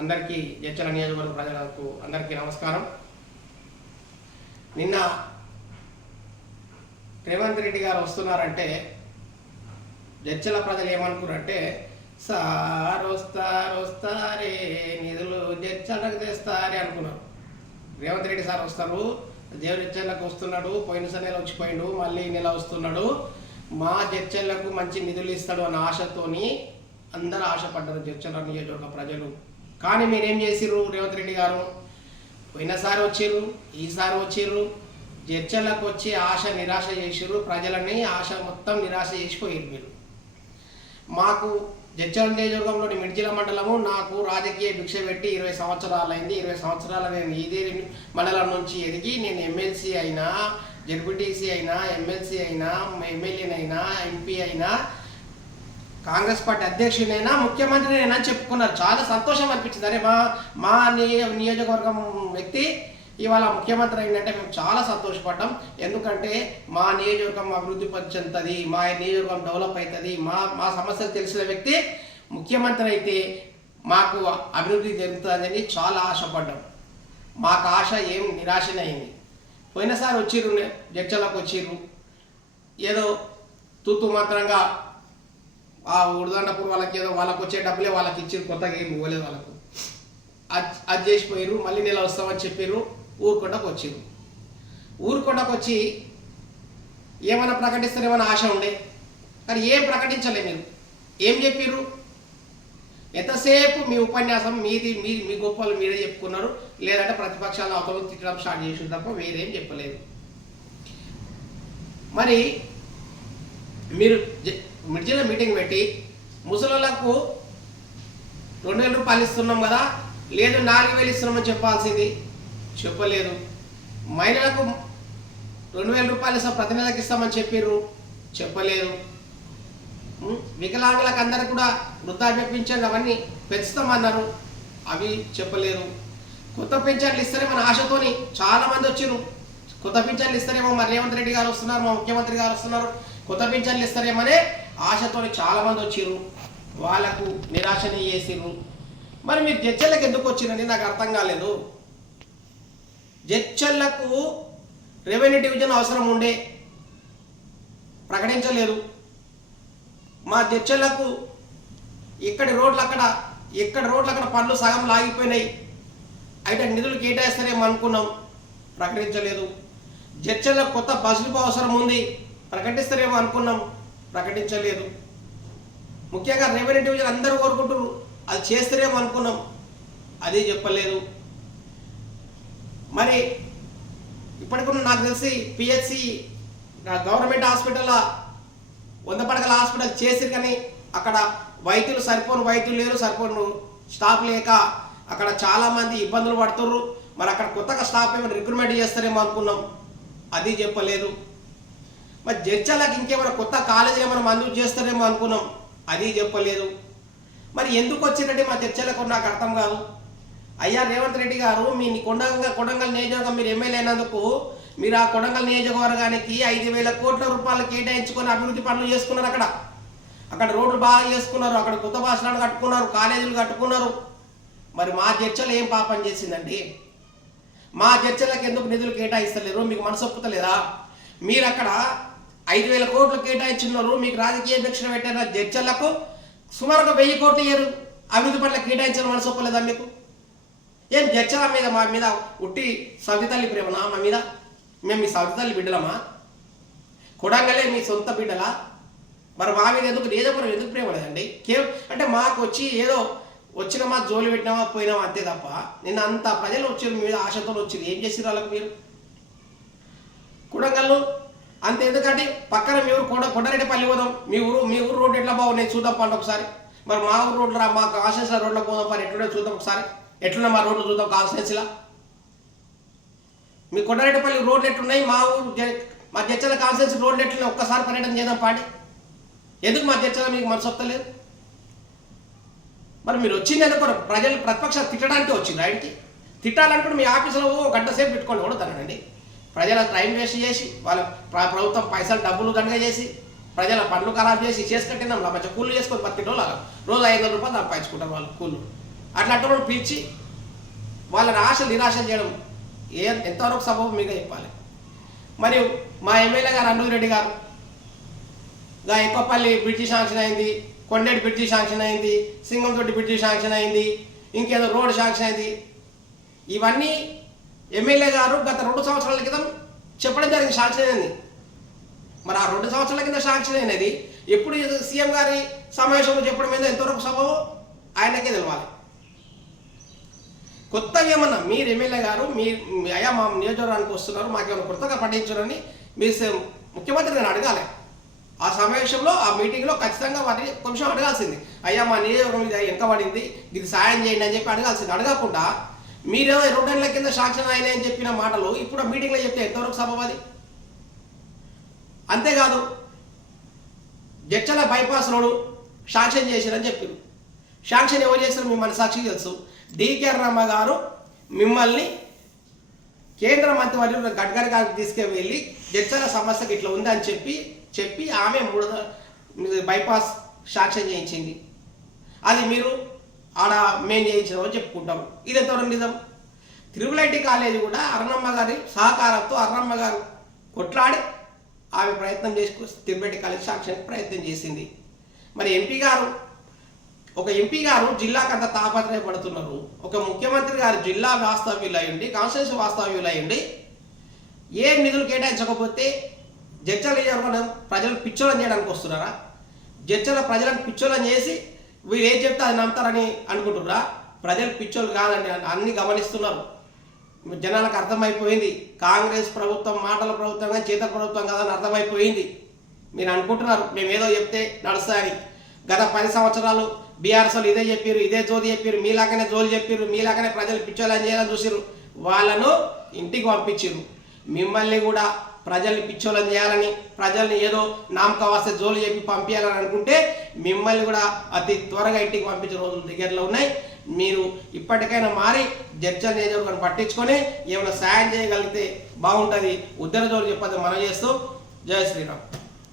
అందరికీ జడ్చల నియోజకవర్గ ప్రజలకు అందరికీ నమస్కారం. నిన్న రేవంత్ రెడ్డి గారు వస్తున్నారంటే జడ్చల ప్రజలు ఏమనుకున్నారంటే సార్ వస్తారే నిధులు జడ్చలకు తెస్తారే అనుకున్నారు. రేవంత్ రెడ్డి సార్ వస్తారు, దేవుడు జడ్చలకు వస్తున్నాడు, పోయినసారి నెల వచ్చిపోయిండు, మళ్ళీ ఈ నెల వస్తున్నాడు, మా జడ్చలకు మంచి నిధులు ఇస్తాడు అన్న ఆశతోని అందరూ ఆశపడ్డారు జడ్చల నియోజకవర్గ ప్రజలు. కానీ మీరేం చేసిర్రు? రేవంత్ రెడ్డి గారు పోయినసారి వచ్చిర్రు, ఈసారి వచ్చిర్రు, జడ్చలకు వచ్చి ఆశ నిరాశ చేసిర్రు, ప్రజలని ఆశ మొత్తం నిరాశ చేసిపోయారు. మీరు మాకు జడ్చల నియోజకవర్గంలోని మిర్జిల మండలము నాకు రాజకీయ భిక్ష పెట్టి 20 సంవత్సరాలైంది. 20 సంవత్సరాలు నేను ఇదే మండలం నుంచి ఎదిగి నేను ఎమ్మెల్సీ అయినా, జడ్పీటీసీ అయినా, ఎమ్మెల్సీ అయినా, ఎమ్మెల్యేనైనా, ఎంపీ అయినా, కాంగ్రెస్ పార్టీ అధ్యక్షుడైనా, ముఖ్యమంత్రినైనా చెప్పుకున్నారు. చాలా సంతోషం అనిపించింది. అరే మా నియోజకవర్గం వ్యక్తి ఇవాళ ముఖ్యమంత్రి అయిందంటే మేము చాలా సంతోషపడ్డాం. ఎందుకంటే మా నియోజకవర్గం అభివృద్ధి చెందుతుంది, మా నియోజకవర్గం డెవలప్ అవుతుంది, మా సమస్యలు తెలిసిన వ్యక్తి ముఖ్యమంత్రి అయితే మాకు అభివృద్ధి జరుగుతుందని చాలా ఆశపడ్డాం. మాకు ఆశ ఏం నిరాశనే అయింది. పోయినసారి వచ్చిర్రు, జడ్చలకు వచ్చిర్రు, ఏదో తూతు మాత్రంగా ఆ ఉడదండపూర్ వాళ్ళకి ఏదో వాళ్ళకి వచ్చే డబ్బులే వాళ్ళకి ఇచ్చిర్రు, కొత్తగా ఏమి ఇవ్వలేదు వాళ్ళకు. అది చేసిపోయారు. మళ్ళీ నెల వస్తామని చెప్పారు, ఊరుకొండకు వచ్చిర్రు. ఊరుకొండకు వచ్చి ఏమైనా ప్రకటిస్తారేమైనా ఆశ ఉండే, కానీ ఏం ప్రకటించలే. మీరు ఏం చెప్పారు? ఎంతసేపు మీ ఉపన్యాసం మీ గొప్పలు మీరే చెప్పుకున్నారు, లేదంటే ప్రతిపక్షాలు అవతలు తిట్టడం స్టార్ట్ చేసిన తప్ప వేరేం చెప్పలేదు. మరి మీరు మిర్జిలో మీటింగ్ పెట్టి ముసలోళ్ళకు 2000 రూపాయలు ఇస్తున్నాం కదా, లేదు 4000 ఇస్తున్నామని చెప్పాల్సింది, చెప్పలేదు. మహిళలకు 2000 రూపాయలు ఇస్తాం, ప్రతి నెలకు ఇస్తామని చెప్పారు, చెప్పలేదు. వికలాంగులకు అందరికి కూడా వృద్ధాప్య పింఛన్లు అవన్నీ పెంచుతామన్నారు, అవి చెప్పలేదు. కొత్త పింఛన్లు ఇస్తారేమో ఆశతోని చాలామంది వచ్చారు. కొత్త పింఛన్లు ఇస్తారేమో, మరి రేవంత్ రెడ్డి గారు వస్తున్నారు, మా ముఖ్యమంత్రి గారు వస్తున్నారు, కొత్త పింఛన్లు ఇస్తారేమనే ఆశతోని చాలామంది వచ్చారు. వాళ్ళకు నిరాశని చేసిర్రు. మరి మీరు జడ్చలకు ఎందుకు వచ్చిందని నాకు అర్థం కాలేదు. జడ్చలకు రెవెన్యూ డివిజన్ అవసరం ఉండే, ప్రకటించలేదు. మా జడ్చలకు ఎక్కడ రోడ్లు అక్కడ పనులు సగం లాగిపోయినాయి, అయితే నిధులు కేటాయిస్తారేమో అనుకున్నాం, ప్రకటించలేదు. జడ్చలకు కొత్త బస్ డిపో అవసరం ఉంది, ప్రకటిస్తారేమో అనుకున్నాం, ప్రకటించలేదు. ముఖ్యంగా రెవెన్యూ డివిజన్ అందరూ కోరుకుంటారు, అది చేస్తారేమో అనుకున్నాం, అది చెప్పలేదు. మరి ఇప్పటికున్న నాకు తెలిసి పిహెచ్సి గవర్నమెంట్ హాస్పిటల్లో 100 పడకల హాస్పిటల్ చేసిరు, కానీ అక్కడ వైద్యులు లేరు, సరిపోను స్టాఫ్ లేక అక్కడ చాలామంది ఇబ్బందులు పడుతుర్రు. మరి అక్కడ కొత్తగా స్టాఫ్ ఏమైనా రిక్రూట్మెంట్ చేస్తారేమో అనుకున్నాం, అది చెప్పలేదు. మరి జడ్చలకు ఇంకేమైనా కొత్త కాలేజీలు ఏమైనా మంజూరు చేస్తారేమో అనుకున్నాం, అది చెప్పలేదు. మరి ఎందుకు వచ్చినట్టే మా చర్చలకు నాకు అర్థం కాదు. అయ్యా రేవంత్ రెడ్డి గారు, మీ కొడంగల్ నియోజకవర్గం మీరు ఎమ్మెల్యే అయినందుకు మీరు ఆ కొడంగల్ నియోజకవర్గానికి 5,000 కోట్ల రూపాయలు కేటాయించుకొని అభివృద్ధి పనులు చేసుకున్నారు. అక్కడ రోడ్లు బాగా చేసుకున్నారు, అక్కడ కొత్త బస్ స్టాండ్ కట్టుకున్నారు, కాలేజీలు కట్టుకున్నారు. మరి మా చర్చలు ఏం పాపం చేసిందండి? మా చర్చలకు ఎందుకు నిధులు కేటాయిస్తలేరు? మీకు మనసు ఒప్పుతలేదా? మీరు అక్కడ 5,000 కోట్లు కేటాయించున్నారు, మీకు రాజకీయ భిక్ష పెట్టిన జడ్చలకు సుమారుగా 1000 కోట్లు ఇయ్యరు, అభివృద్ధి పట్ల కేటాయించిన మనసు ఒప్పలేదా మీకు? ఏం జడ్చల మీద మా మీద ఉట్టి సవితి తల్లి ప్రేమనా? మా మీద మేము మీ సవితి తల్లి బిడ్డలమా? కొడంగలే మీ సొంత బిడ్డలా? మరి మా మీద ఎందుకు నియోజకవర్గం ఎందుకు ప్రేమ లేదండి? అంటే మాకు వచ్చి ఏదో వచ్చినామా, జోలి పెట్టినామా, పోయినామా అంతే తప్ప నిన్న అంత ప్రజలు వచ్చారు, మీ మీద ఆశతో వచ్చారు. ఏం చేసిరు వాళ్ళకు మీరు? కొడంగల్లు అంతే. ఎందుకంటే పక్కన మీ ఊరు కొండారెడ్డిపల్లి పోదాం, మీ ఊరు రోడ్డు ఎట్లా బాగున్నాయి చూద్దాం పండి ఒకసారి. మరి మా ఊరు రోడ్లు మా కాన్స్టిట్యూన్సీ రోడ్లో పోదాం పని ఎట్లున్నా చూద్దాం ఒకసారి. ఎట్లున్నా మా రోడ్లు చూద్దాం కాన్స్టిట్యూన్సీలా. మీ కొండారెడ్డిపల్లి రోడ్లు ఎట్లున్నాయి, మా జడ్చల కాన్స్టిట్యూన్సీ రోడ్లు ఎట్లున్నాయి ఒక్కసారి పర్యటన చేద్దాం పాండి. ఎందుకు మా జడ్చల మీకు మనసు వస్తలేదు? మరి మీరు వచ్చింది ఎందుకు? ప్రజలు ప్రతిపక్షాలు తిట్టడానికి వచ్చింది. ఆయనకి తిట్టాలనుకుంటే మీ ఆఫీసులో గంట సేపు పెట్టుకోండి, కొడతానండి. ప్రజల టైం వేస్ట్ చేసి, వాళ్ళ ప్రభుత్వం పైసలు డబ్బులు దండగా చేసి, ప్రజల పనులు ఖరాబ్ చేసి కట్టినాం. మంచిగా కూలు చేసుకొని 10 రోజులు రోజు 500 రూపాయలు సంపాదించుకుంటారు వాళ్ళు కూలు. అట్లాంటి వాళ్ళు పిలిచి వాళ్ళని ఆశలు నిరాశలు చేయడం ఎంతవరకు సబబు మీకు చెప్పాలి. మరియు మా ఎమ్మెల్యే గారు అన్నూరి రెడ్డి గారు ఎక్కువపల్లి బ్రిడ్జి శాంక్షన్ అయింది, కొండేటి బ్రిడ్జి శాంక్షన్ అయింది, సింగంతోటి బ్రిడ్జి శాంక్షన్ అయింది, ఇంకేదో రోడ్ శాంక్షన్ అయింది. ఇవన్నీ ఎమ్మెల్యే గారు గత 2 సంవత్సరాల క్రితం చెప్పడం జరిగింది శాంక్షన్ అయింది. మరి ఆ 2 సంవత్సరాల కింద శాంక్షన్ అనేది ఎప్పుడు సీఎం గారి సమావేశంలో చెప్పడం మీద ఎంతవరకు సబబు ఆయనకే తెలవాలి. కొత్తగా ఏమన్నా మీరు ఎమ్మెల్యే గారు అయ్యా మా నియోజకవర్గానికి వస్తున్నారు, మాకేమైనా కొత్తగా పట్టించారని మీరు ముఖ్యమంత్రి గారిని అడగాలి. ఆ సమావేశంలో ఆ మీటింగ్లో ఖచ్చితంగా వాటిని కొంచెం అడగాల్సింది. అయ్యా మా నియోజకవర్గం ఇది వెనకబడింది, ఇది సాయం చేయండి అని చెప్పి అడగాల్సింది. అడగకుండా మీరేమో 2 నెలల కింద శాంక్షన్ అయినాయి అని చెప్పిన మాటలు ఇప్పుడు ఆ మీటింగ్లో చెప్తే ఎంతవరకు సబబు అది? అంతేకాదు జడ్చల బైపాస్ రోడ్డు శాంక్షన్ చేశారని చెప్పారు. శాంక్షన్ ఎవరు చేశారు మీ మనసాక్షికి తెలుసు. డికే రమ్మ గారు మిమ్మల్ని కేంద్ర మంత్రివర్యులు గడ్కరీ గారికి తీసుకువెళ్ళి జడ్చల సమస్యకి ఇట్లా ఉందని చెప్పి ఆమె 3 బైపాస్ శాంక్షన్ చేయించింది. అది మీరు ఆడ మేము చేయించామని చెప్పుకుంటాం. ఇది ఎంతవరకు నిజం? తిరుమలైటి కాలేజీ కూడా అరుణమ్మ గారి సహకారంతో అరుణమ్మ గారు కొట్లాడి ఆమె ప్రయత్నం చేసుకు తిరుమలైటి కాలేజీ శాంక్షన్ ప్రయత్నం చేసింది. మరి ఒక ఎంపీ గారు జిల్లాకు అంత తాపత్రయపడుతున్నారు. ఒక ముఖ్యమంత్రి గారు జిల్లా వాస్తవ్యులు అయ్యండి, కాన్స్టిట్యూన్సీ వాస్తవ్యులు అయ్యండి, ఏ నిధులు కేటాయించకపోతే జడ్చల నియోజకవర్గం ప్రజలను పిచ్చోళం చేయడానికి వస్తున్నారా? జడ్చల ప్రజలను పిచ్చోళం చేసి వీళ్ళు ఏం చెప్తే అది నమ్ముతారని అనుకుంటున్నారా? ప్రజలు పిచ్చోళ్ళు కాదండి, అన్ని గమనిస్తున్నారు. జనాలకు అర్థమైపోయింది కాంగ్రెస్ ప్రభుత్వం మాటల ప్రభుత్వం కానీ చేతల ప్రభుత్వం కాదని అర్థమైపోయింది. మీరు అనుకుంటున్నారు మేము ఏదో చెప్తే నడుస్తాయని. గత 10 సంవత్సరాలు బీఆర్ఎస్ వాళ్ళు ఇదే చెప్పారు, ఇదే జోలి చెప్పారు, మీలాగానే జోలు చెప్పారు, మీలాగానే ప్రజలు పిచ్చోళ్ళని చేయాలని చూసారు. వాళ్ళను ఇంటికి పంపించారు. మిమ్మల్ని కూడా ప్రజల్ని పిచ్చోళ్ళని చేయాలని, ప్రజల్ని ఏదో నామక వస్తే జోలు చెప్పి పంపించాలని అనుకుంటే మిమ్మల్ని కూడా అతి త్వరగా ఇంటికి పంపించే రోజులు దగ్గరలో ఉన్నాయి. మీరు ఇప్పటికైనా మారి జడ్చల నియోజకవర్గాన్ని పట్టించుకొని ఏమైనా సాయం చేయగలిగితే బాగుంటుంది. ఉద్దర జోలు చెప్పదు మనం చేస్తూ. జై శ్రీరామ్.